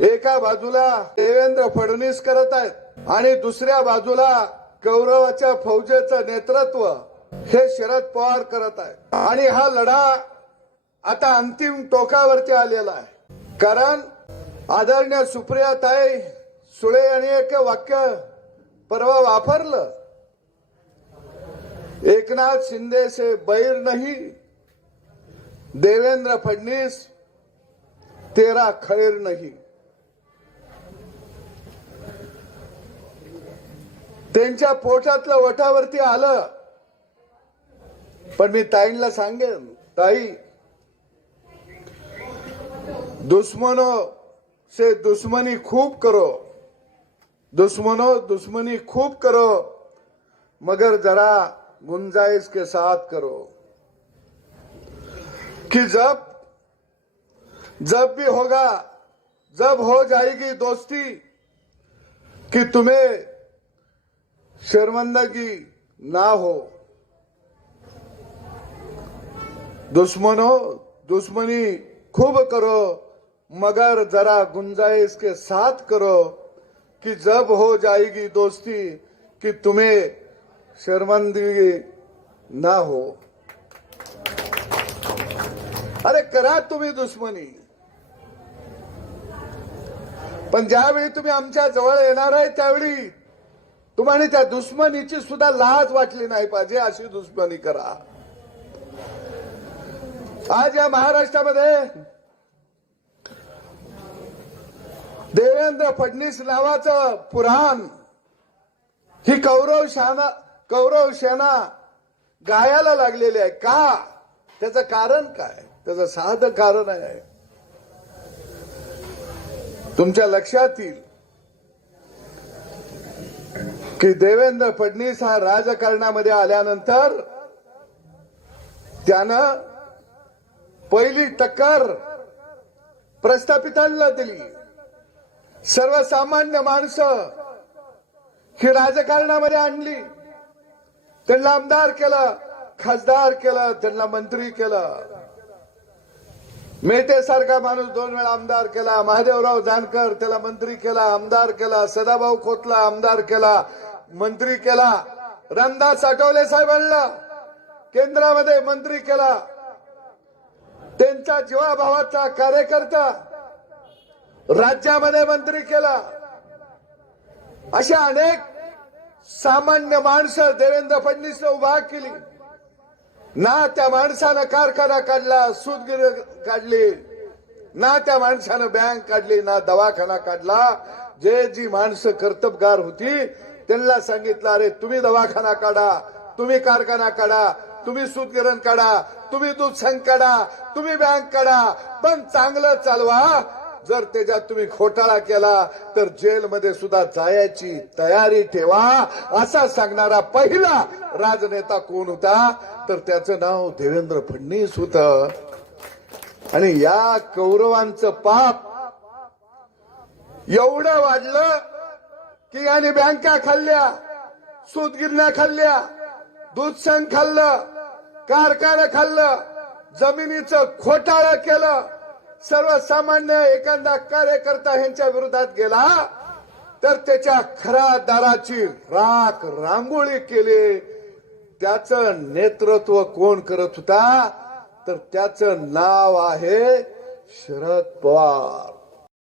एका बाजूला देवेंद्र फडणवीस करत आहेत आणि दुसऱ्या बाजूला कौरवाच्या फौजेचं नेतृत्व हे शरद पवार करत आहे आणि हा लढा आता अंतिम टोकावरती आलेला आहे. कारण आदरणीय सुप्रियाताई सुळे यांनी एक वाक्य परवा वापरलं. एकनाथ शिंदे से बैर नाही देवेंद्र फडणीस तेरा खैर नहीं. त्यांच्या पोटातलं वटावरती आलं. पण मी ताईंना सांगेन ताई दुश्मनो से दुश्मनी खूप करो. दुश्मनो दुश्मनी खूब करो मगर जरा गुंजाइश के साथ करो. कि जब जब भी होगा जब हो जाएगी दोस्ती कि तुम्हें शर्मंदगी ना हो। दुश्मनो हो, दुश्मनी खूब करो मगर जरा गुंजाइश के साथ करो कि जब हो जाएगी दोस्ती कि तुम्हें शर्मंदगी ना हो। अरे करा तुम्ही दुश्मनी। पण ज्यावेळी तुम्ही आमच्या जवळ येणार आहे त्यावेळी तुम्हाला त्या दुश्मनीची सुद्धा लाज वाटली नाही पाहिजे अशी दुश्मनी करा. आज या महाराष्ट्रामध्ये देवेंद्र फडणवीस नावाचं पुराण ही कौरव शाना कौरव सेना गायाला लागलेली आहे. का? त्याचं कारण काय? त्याचं साधं कारण आहे. तुमच्या लक्षात येईल. की देवेंद्र फडणवीस हा राजकारणामध्ये आल्यानंतर त्यानं पहिली टक्कर प्रस्थापितांना दिली. सर्वसामान्य माणसं ही राजकारणामध्ये आणली. त्यांना आमदार केलं खासदार केलं त्यांना मंत्री केलं. मेटे सारखा माणूस दोन वेळा आमदार केला महादेवराव जानकर त्याला मंत्री केला आमदार केला सदाभाऊ खोतला आमदार केला मंत्री केला. रामदास आठवले साहेबांना केंद्रामध्ये मंत्री केला. त्यांचा जीवाभावाचा कार्यकर्ता राज्यामध्ये मंत्री केला. अशा अनेक सामान्य माणसं देवेंद्र फडणवीसनं उभा केली. ना त्या माणसानं कारखाना काढला सूतगिर काढली. ना त्या माणसानं बँक काढली ना दवाखाना काढला. जे जी माणसं कर्तबगार होती त्यांना सांगितलं अरे तुम्ही दवाखाना काढा तुम्ही कारखाना काढा तुम्ही सूतगिरण काढा तुम्ही दूध संघ काढा तुम्ही बँक काढा पण चांगलं चालवा. जर त्याच्यात तुम्ही घोटाळा केला तर जेलमध्ये सुद्धा जायची तयारी ठेवा. असा सांगणारा पहिला राजनेता कोण होता? तर त्याचं नाव देवेंद्र फडणवीस होत. आणि या कौरवांचं पाप एवढं वाढलं की याने बँका खाल्ल्या सूतगिरण्या खाल्ल्या दूध खाल्लं कारखाना खाल्लं जमिनीचं खोटाळं केलं सर्वसामान्य एखादा कार्यकर्ता ह्यांच्या विरोधात गेला तर त्याच्या खरा दाराची राख रांगोळी केली. त्याचं नेतृत्व कोण करत होता? तर त्याचं नाव आहे शरद पवार.